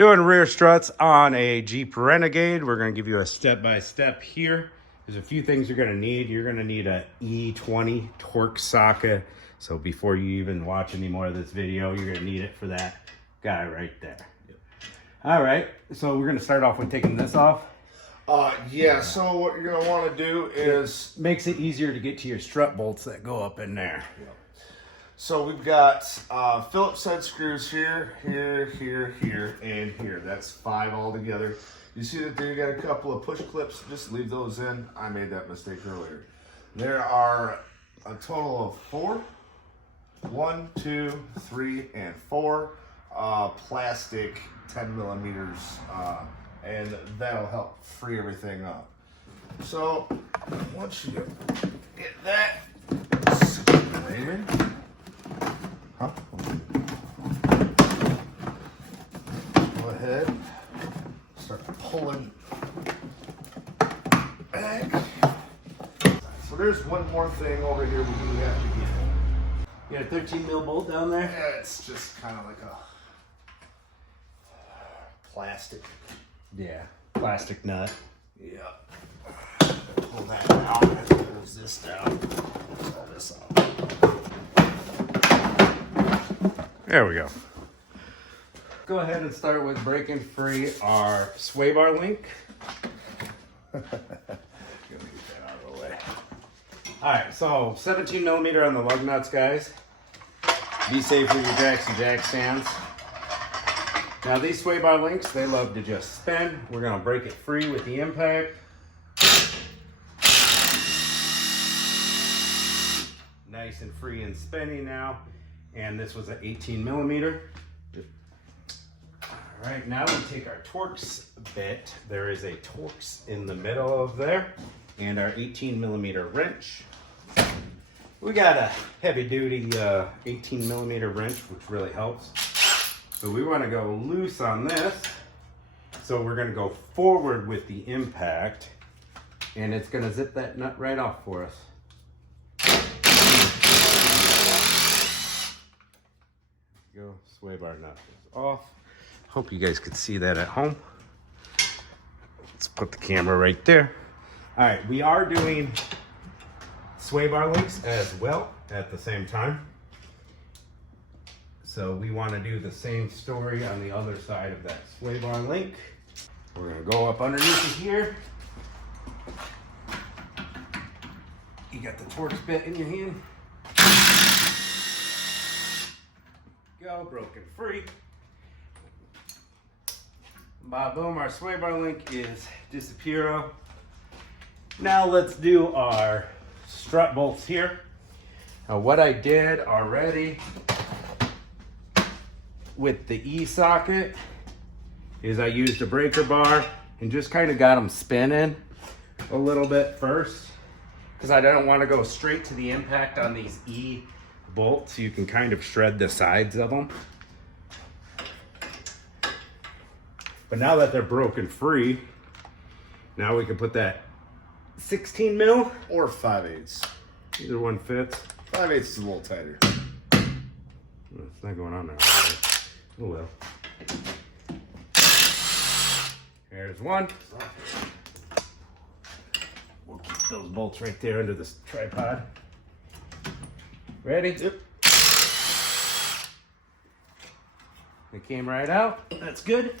Doing rear struts on a Jeep Renegade. We're going to give you a step-by-step here. There's a few things you're going to need. You're going to need a E20 torque socket. So before you even watch any more of this video, you're going to need it for that guy right there. Yep. All right, so we're going to start off with taking this off. So what you're going to want to do is... It makes it easier to get to your strut bolts that go up in there. Yep. So we've got Phillips head screws here, here, and here. That's 5 altogether. You see that there you got a couple of push clips. Just leave those in. I made that mistake earlier. There are a total of 4. 1, 2, 3, and 4 plastic 10 millimeters, and that'll help free everything up. So once you get that, Raymond. Huh? Go ahead, start pulling back. So there's one more thing over here we do have to get. You got a 13 mil bolt down there? Yeah, it's just kind of like a plastic. Yeah, plastic nut. Yeah. Pull that out and close this down. Pull this out. There we go. Go ahead and start with breaking free our sway bar link. Get that out of the way. All right, so 17 millimeter on the lug nuts, guys. Be safe with your jacks and jack stands. Now these sway bar links, they love to just spin. We're gonna break it free with the impact. Nice and free and spinning now. And this was an 18 millimeter. All right, now we take our Torx bit. There is a Torx in the middle of there, and our 18 millimeter wrench. We got a heavy duty 18 millimeter wrench, which really helps. So we want to go loose on this. So we're going to go forward with the impact, and it's going to zip that nut right off for us. Go, sway bar nut is off. Hope you guys could see that at home. Let's put the camera right there. All right, we are doing sway bar links as well at the same time. So we want to do the same story on the other side of that sway bar link. We're going to go up underneath it here. You got the Torx bit in your hand. Go, broken free. Boom, our sway bar link is disappearo. Now let's do our strut bolts here. Now what I did already with the E socket is I used a breaker bar and just kind of got them spinning a little bit first, because I don't want to go straight to the impact on these E bolts. You can kind of shred the sides of them. But now that they're broken free, now we can put that 16 mil Or 5/8. Either one fits. 5/8 is a little tighter. It's not going on there. Oh well. There's one. We'll keep those bolts right there under this tripod. Ready? Yep. They came right out. That's good.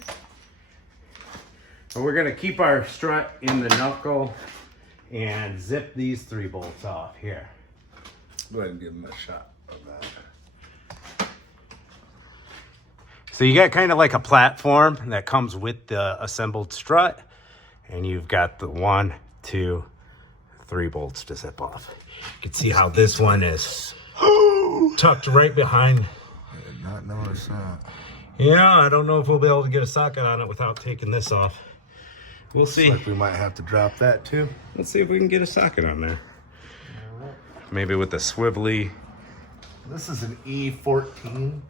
And we're gonna keep our strut in the knuckle and zip these 3 bolts off here. Go ahead and give them a shot of that. So you got kind of like a platform that comes with the assembled strut, and you've got the 1, 2, 3 bolts to zip off. You can see how this one is tucked right behind. I did not notice that. Yeah, I don't know if we'll be able to get a socket on it without taking this off. We'll see. Looks like we might have to drop that too. Let's see if we can get a socket on there. Maybe with a swivelly. This is an E14.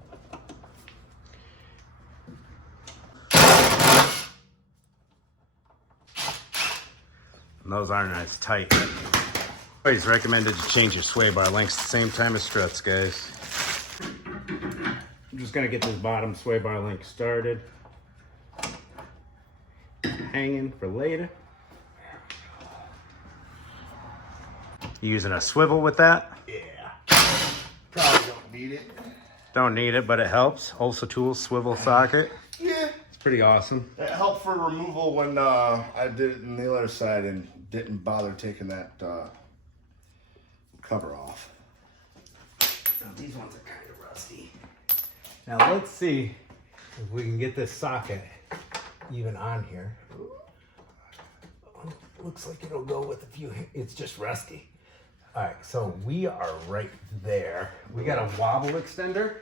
And those aren't as tight. Always recommended to change your sway bar lengths at the same time as struts, guys. I'm just gonna get this bottom sway bar link started. hanging for later. You using a swivel with that? Yeah. Probably don't need it. Don't need it, but it helps. Also tools, swivel socket. Yeah. It's pretty awesome. It helped for removal when I did it on the other side and didn't bother taking that cover off. Now, these ones are kind of rusty. Now let's see if we can get this socket even on here. Looks like it'll go with a few. It's just rusty. All right, so we are right there. We got a wobble extender.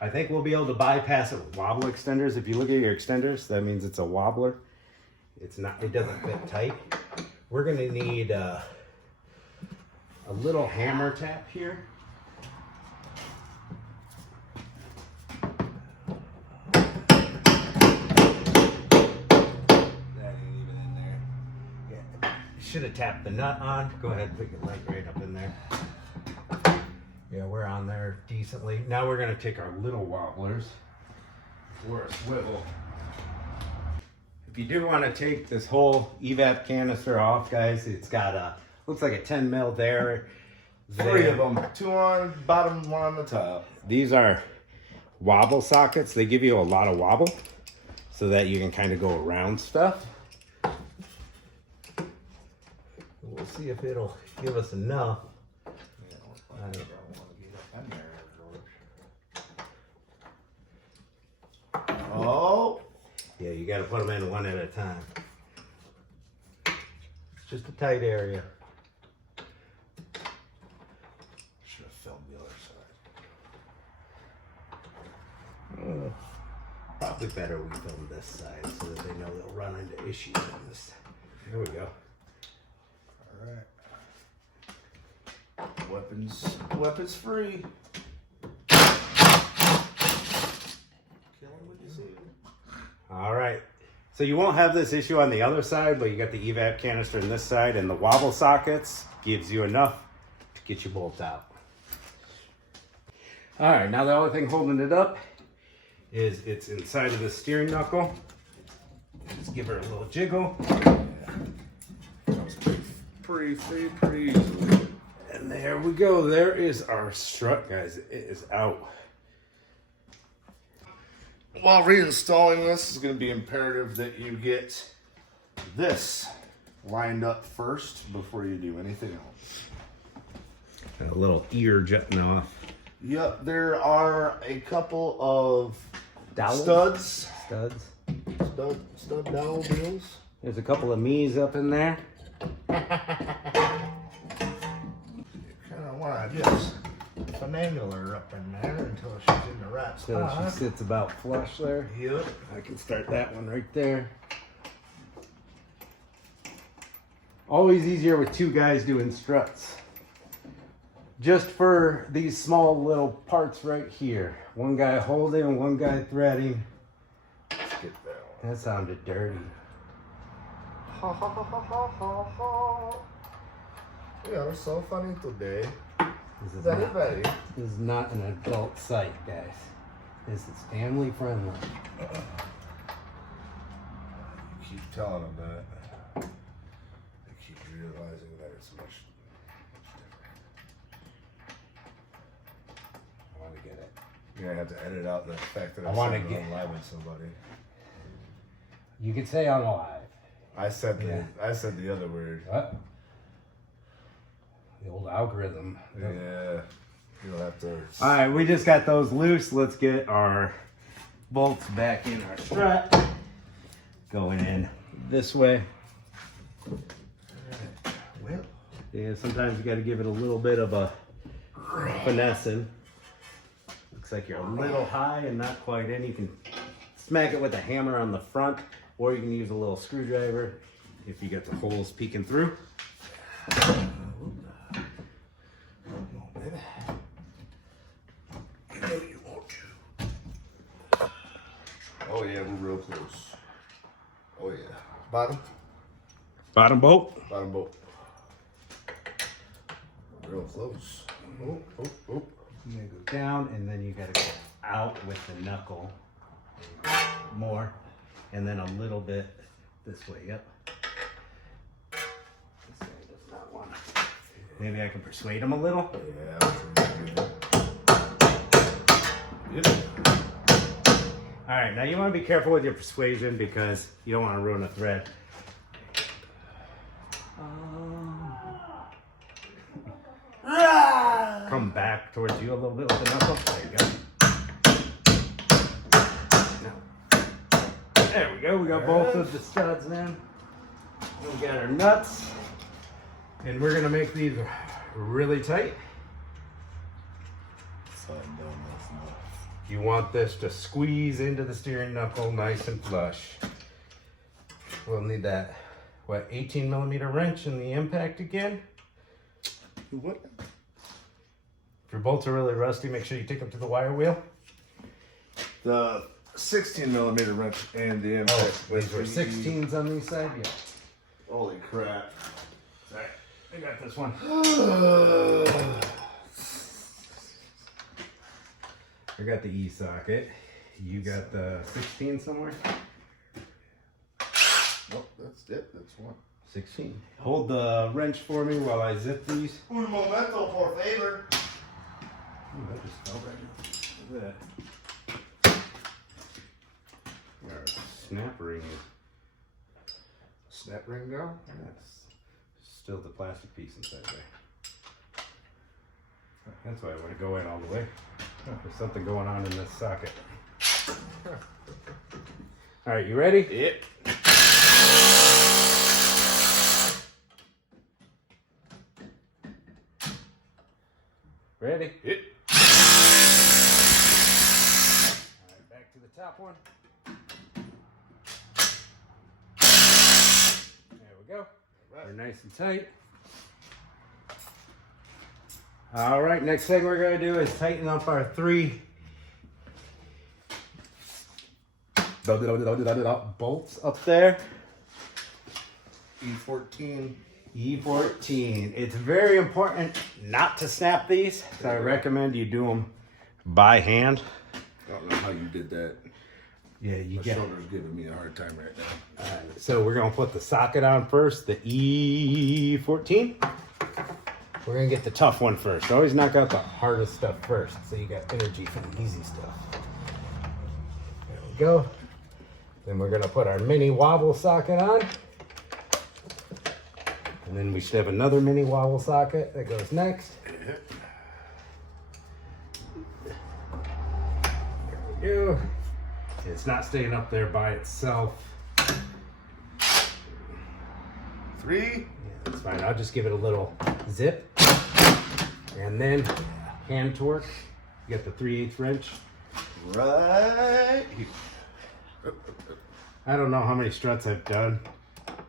I think we'll be able to bypass it with wobble extenders. If you look at your extenders, that means it's a wobbler. It's not. It doesn't fit tight. We're gonna need a little hammer tap here. Should have tapped the nut on. Go ahead and pick it right up in there. Yeah, we're on there decently. Now we're gonna take our little wobblers for a swivel. If you do want to take this whole evap canister off, guys, it's got a, looks like a 10 mil there. 3 of them. 2 on bottom, 1 on the top. These are wobble sockets. They give you a lot of wobble so that you can kind of go around stuff. We'll see if it'll give us enough. Oh. Yeah, you got to put them in one at a time. It's just a tight area. Should have filmed the other side. Probably better we film this side so that they know they'll run into issues on this. There we go. Alright. Weapons free. All right. So you won't have this issue on the other side, but you got the evap canister on this side, and the wobble sockets gives you enough to get your bolts out. All right, now the only thing holding it up is it's inside of the steering knuckle. Just give her a little jiggle. That was pretty easily. And there we go. There is our strut, guys. It is out. While reinstalling this, it's going to be imperative that you get this lined up first before you do anything else. Got a little ear jutting off. Yep, there are a couple of Dowels? stud dowel deals. There's a couple of me's up in there. You kind of want to just finagle her up in there until she's in the right So spot. she sits about flush there. Yep. I can start that one right there. Always easier with 2 guys doing struts. Just for these small little parts right here. 1 guy holding, 1 guy threading. Let's get that one. That sounded dirty. Ha ha ha ha ha ha ha. We are so funny today. This is, Very, not, very. this is not an adult site, guys. This is family friendly. You keep telling them that. They keep realizing that it's much different. I want to get it. You're gonna have to edit out the fact that I I'm wanna saying get- on live with somebody. You could say on live. I said Yeah. I said the other word. What? The old algorithm. Yeah. You'll have to. All right, we just got those loose. Let's get our bolts back in our strut. Going in this way. Well. Yeah, sometimes you got to give it a little bit of a finessing. Looks like you're a little high and not quite in. You can smack it with a hammer on the front, or you can use a little screwdriver if you got the holes peeking through. Oh yeah, we're real close. Oh yeah. Bottom Bottom bolt. bolt. Real close. Oh, oh, oh. You gotta go down, and then you gotta go out with the knuckle. More. and then a little bit this way. Yep. This guy does not want to. Maybe I can persuade him a little. Yeah. All right, now you want to be careful with your persuasion because you don't want to ruin a thread. Come back towards you a little bit with the knuckle. There you go. There we go. We got both of the studs, man. We got our nuts. And we're going to make these really tight. You want this to squeeze into the steering knuckle nice and flush. We'll need that, 18 millimeter wrench in the impact again. What? If your bolts are really rusty, make sure you take them to the wire wheel. The 16 millimeter wrench and the impact. These were 16s on these sides? Yeah. Holy crap. All right, I got this one. I got the E socket. You got the 16 somewhere? Nope, that's it. That's one. 16. Hold the wrench for me while I zip these. Un momento, por favor. Ooh, that just fell right. Look at that. Our snap ring. Snap ring go? That's still the plastic piece inside there. That's why I want to go in all the way. There's something going on in this socket. All right, you ready? Yep. Ready? Yep. All right, back to the top one. There we go. They're nice and tight. All right, next thing we're gonna do is tighten up our 3 bolts up there. E14. E14. It's very important not to snap these, so I recommend you do them by hand. I don't know how you did that. Yeah, you My get. shoulder's giving me a hard time right now. All right, so we're gonna put the socket on first, the E14. We're gonna get the tough one first. Always knock out the hardest stuff first, so you got energy for the easy stuff. There we go. Then we're gonna put our mini wobble socket on. And then we should have another mini wobble socket that goes next. There we go. It's not staying up there by itself. 3. Yeah, that's fine. I'll just give it a little zip. And then hand torque. You got the 3/8 wrench. Right here. I don't know how many struts I've done.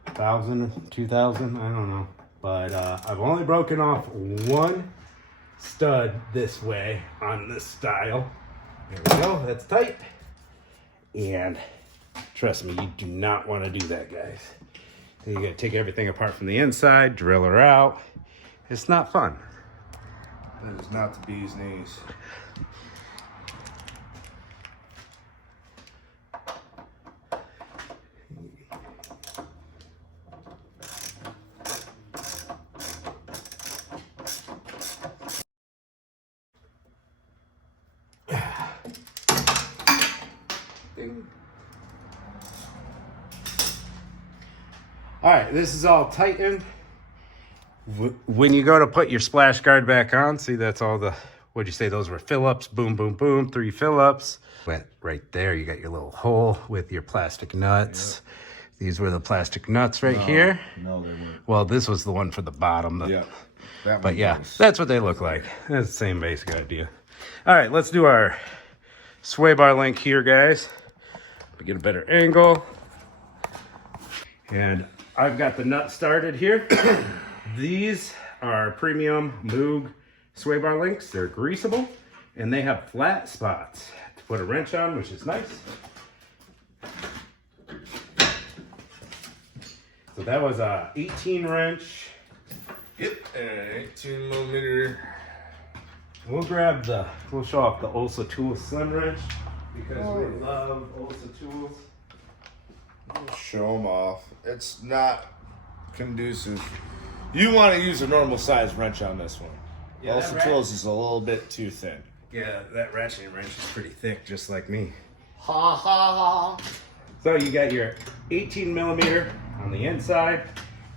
1,000, 2,000, I don't know. But I've only broken off one stud this way on this style. There we go, that's tight. And trust me, you do not want to do that, guys. So you gotta take everything apart from the inside, drill her out. It's not fun. That is not the bee's knees. All right, this is all tightened. When you go to put your splash guard back on, see that's all the, what'd you say, those were Phillips, boom, boom, boom, 3 Phillips. Went right there, you got your little hole with your plastic nuts. Yep. These were the plastic nuts right here. No, they weren't. Well, this was the one for the bottom. Yeah. But yeah, that's what they look like. That's the same basic idea. All right, let's do our sway bar link here, guys. We get a better angle. And I've got the nut started here. These are premium Moog sway bar links. They're greasable and they have flat spots to put a wrench on, which is nice. So that was a 18 wrench. Yep, and 18 millimeter. We'll show off the Olsa Tools Slim wrench because we love Olsa Tools. Show them off. It's not conducive. You want to use a normal size wrench on this one. Yeah, Olsen Tools is a little bit too thin. Yeah, that ratcheting wrench is pretty thick, just like me. Ha ha ha. So you got your 18 millimeter on the inside,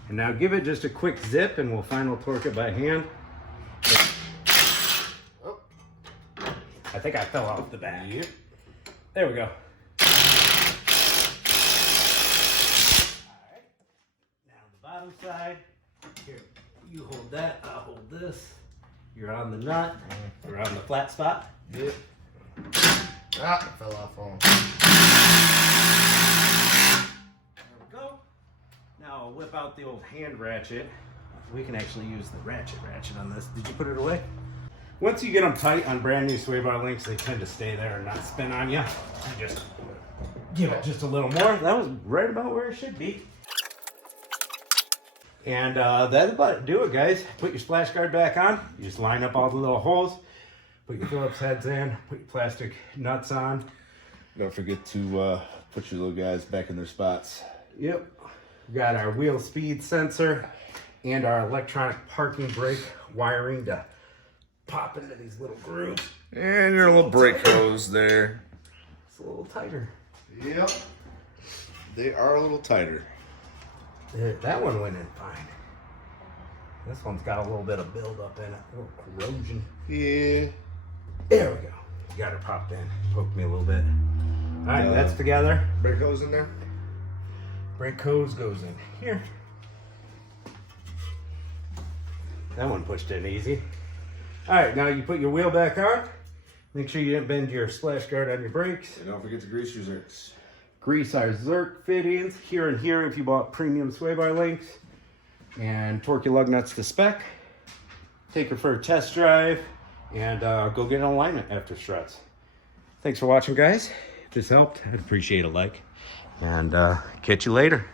and now give it just a quick zip and we'll final torque it by hand. Oh. I think I fell off the back. Yep. There we go. Alright. Now the bottom side. Here, you hold that, I'll hold this. You're on the nut, you're on the flat spot. Yep. Ah, fell off on. There we go. Now I'll whip out the old hand ratchet. We can actually use the ratchet on this. Did you put it away? Once you get them tight on brand new sway bar links, they tend to stay there and not spin on you. You just give it just a little more. That was right about where it should be. And that's about it. Do it, guys. Put your splash guard back on. You just line up all the little holes. Put your Phillips heads in. Put your plastic nuts on. Don't forget to put your little guys back in their spots. Yep. We got our wheel speed sensor and our electronic parking brake wiring to pop into these little grooves. And your little brake hose there. It's a little tighter. Yep. They are a little tighter. That one went in fine. This one's got a little bit of buildup in it, a little corrosion. Yeah. There we go. You got it popped in. Poked me a little bit. All right, that's together. Brake hose in there? Brake hose goes in here. That one pushed in easy. All right, now you put your wheel back on. Make sure you didn't bend your splash guard on your brakes. And don't forget to grease your zerks. Grease our Zerk fittings here and here if you bought premium sway bar links. And torque your lug nuts to spec. Take her for a test drive and go get an alignment after struts. Thanks for watching, guys. If this helped, I'd appreciate a like. And catch you later.